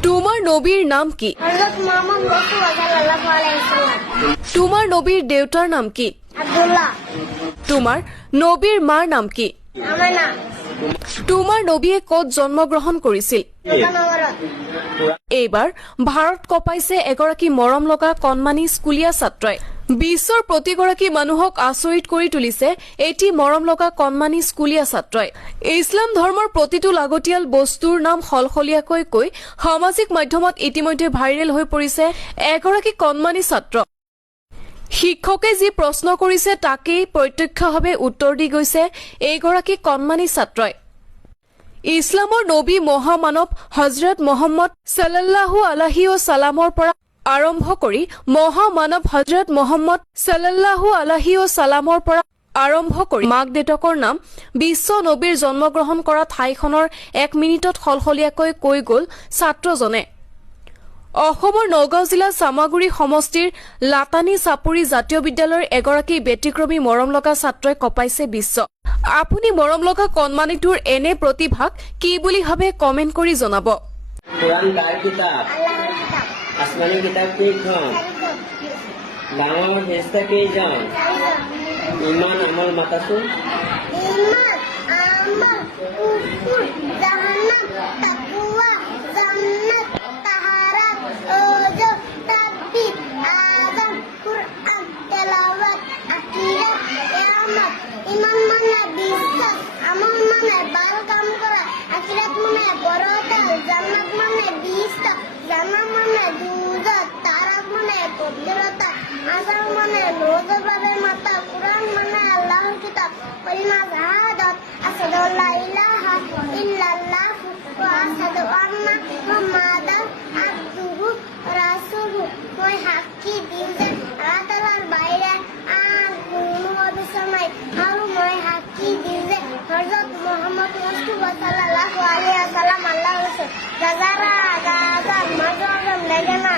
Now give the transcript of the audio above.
তোমার নবীর নাম কি? হযরত মুহাম্মদ রাসূলুল্লাহ সাল্লাল্লাহু আলাইহি ওয়াসাল্লাম। তোমার নবীর দেউতার নাম কি? আব্দুল্লাহ। তোমার নবীর মাৰ নাম কি? আমানা। তোমাৰ নবীয়ে ক'ত জন্মগ্ৰহণ কৰিছিল? মক্কা-নগৰত। এইবাৰ ভাৰত কপাইছে এগৰাকী মৰম লগা কণমানি স্কুলীয়া ছাত্ৰই। বিশ্বৰ প্ৰতিগৰাকী মানুহক আচৰিত কৰি তুলিছে এটি মৰম লগা কণমানি স্কুলীয়া ছাত্ৰই। ইছলাম ধৰ্মৰ প্ৰতিটো লাগতিয়াল বস্তুৰ নাম সলসলীয়াকৈ কৈ সামাজিক মাধ্যমত ইতিমধ্যে ভাইৰেল হৈ পৰিছে এগৰাকী কণমানি ছাত্ৰ। শিক্ষকে যি প্ৰশ্ন কৰিছে তাকেই প্ৰত্যক্ষভাৱে উত্তৰ দি গৈছে এইগৰাকী কণমানি ছাত্ৰই। ইছলামৰ নবী মহামানৱ হজৰত মহম্মদ সাল্লাল্লাহু আলাইহি ওয়াসাল্লামৰ পৰা আৰম্ভ কৰি মহামানৱ হজৰত মহম্মদ সাল্লাল্লাহু আলাইহি ওয়াসাল্লামৰ পৰা আৰম্ভ কৰি মাক দেউতাকৰ নাম বিশ্ব নবীৰ জন্মগ্ৰহণ কৰা ঠাইখনৰ 1 মিনিটত সলসলীয়াকৈ কৈ গ'ল ছাত্ৰজনে। অসমৰ নগাঁও জিলা চামাগুৰি সমষ্টিৰ লাতানী চাপৰি জাতীয় বিদ্যালয়ৰ এগৰাকী ব্যতিক্ৰমী মৰম লগা ছাত্ৰই কপাইছে বিশ্ব। আপুনি মৰম লগা কণমানিটোৰ এনে প্ৰতিভাক কি বুলি ভাবে কমেণ্ট কৰি জনাব। কুৰাণ কাৰ কিতাপ? আল্লাহৰ কিতাপ। আসমানী কিতাপ কেইখন? ডাঙৰ ফেৰেশতা কেইজন? ইমান আমল মাতাচোন। ঈমান, আমাল, কুফর, জাহান্নাম, তাকওয়া, জান্নাত, তাহারাত, ওযু, তাকবীর, আযান, কুরআন, তেলাওয়াত, আকীদা, কিয়ামত। ঈমান মানে বিশ্বাস, আমল মানে ভাল কাম করা, আখিরাত মানে পরকাল, জান্নাত মানে বিস্তার, জান্নাত মানে দুজাত, তারাত মানে পবিত্রতা, আযান মানে রোজাদারের মাতা, কুরআন মানে আল্লাহর কিতাব। কলিমা শাহাদাত আশহাদু আল্লা ইলাহা ইল্লাল্লাহ ওয়া আশহাদু আন্না মুহাম্মাদান আবদুহু ওয়া রাসূলুহু। মই সাক্ষী দিওঁ যে আল্লাহ তাআলাৰ বাহিৰে আন কোনো অবিশ্বাস নাই আৰু মই সাক্ষী দিওঁ যে হযৰত মুহাম্মদ ৰাসূলুল্লাহ সাল্লাল্লাহু আলাইহি ওয়াসাল্লাম আল্লাহৰ ৰাসূল। গাজাৰা গাজা মাজুম লেগেনা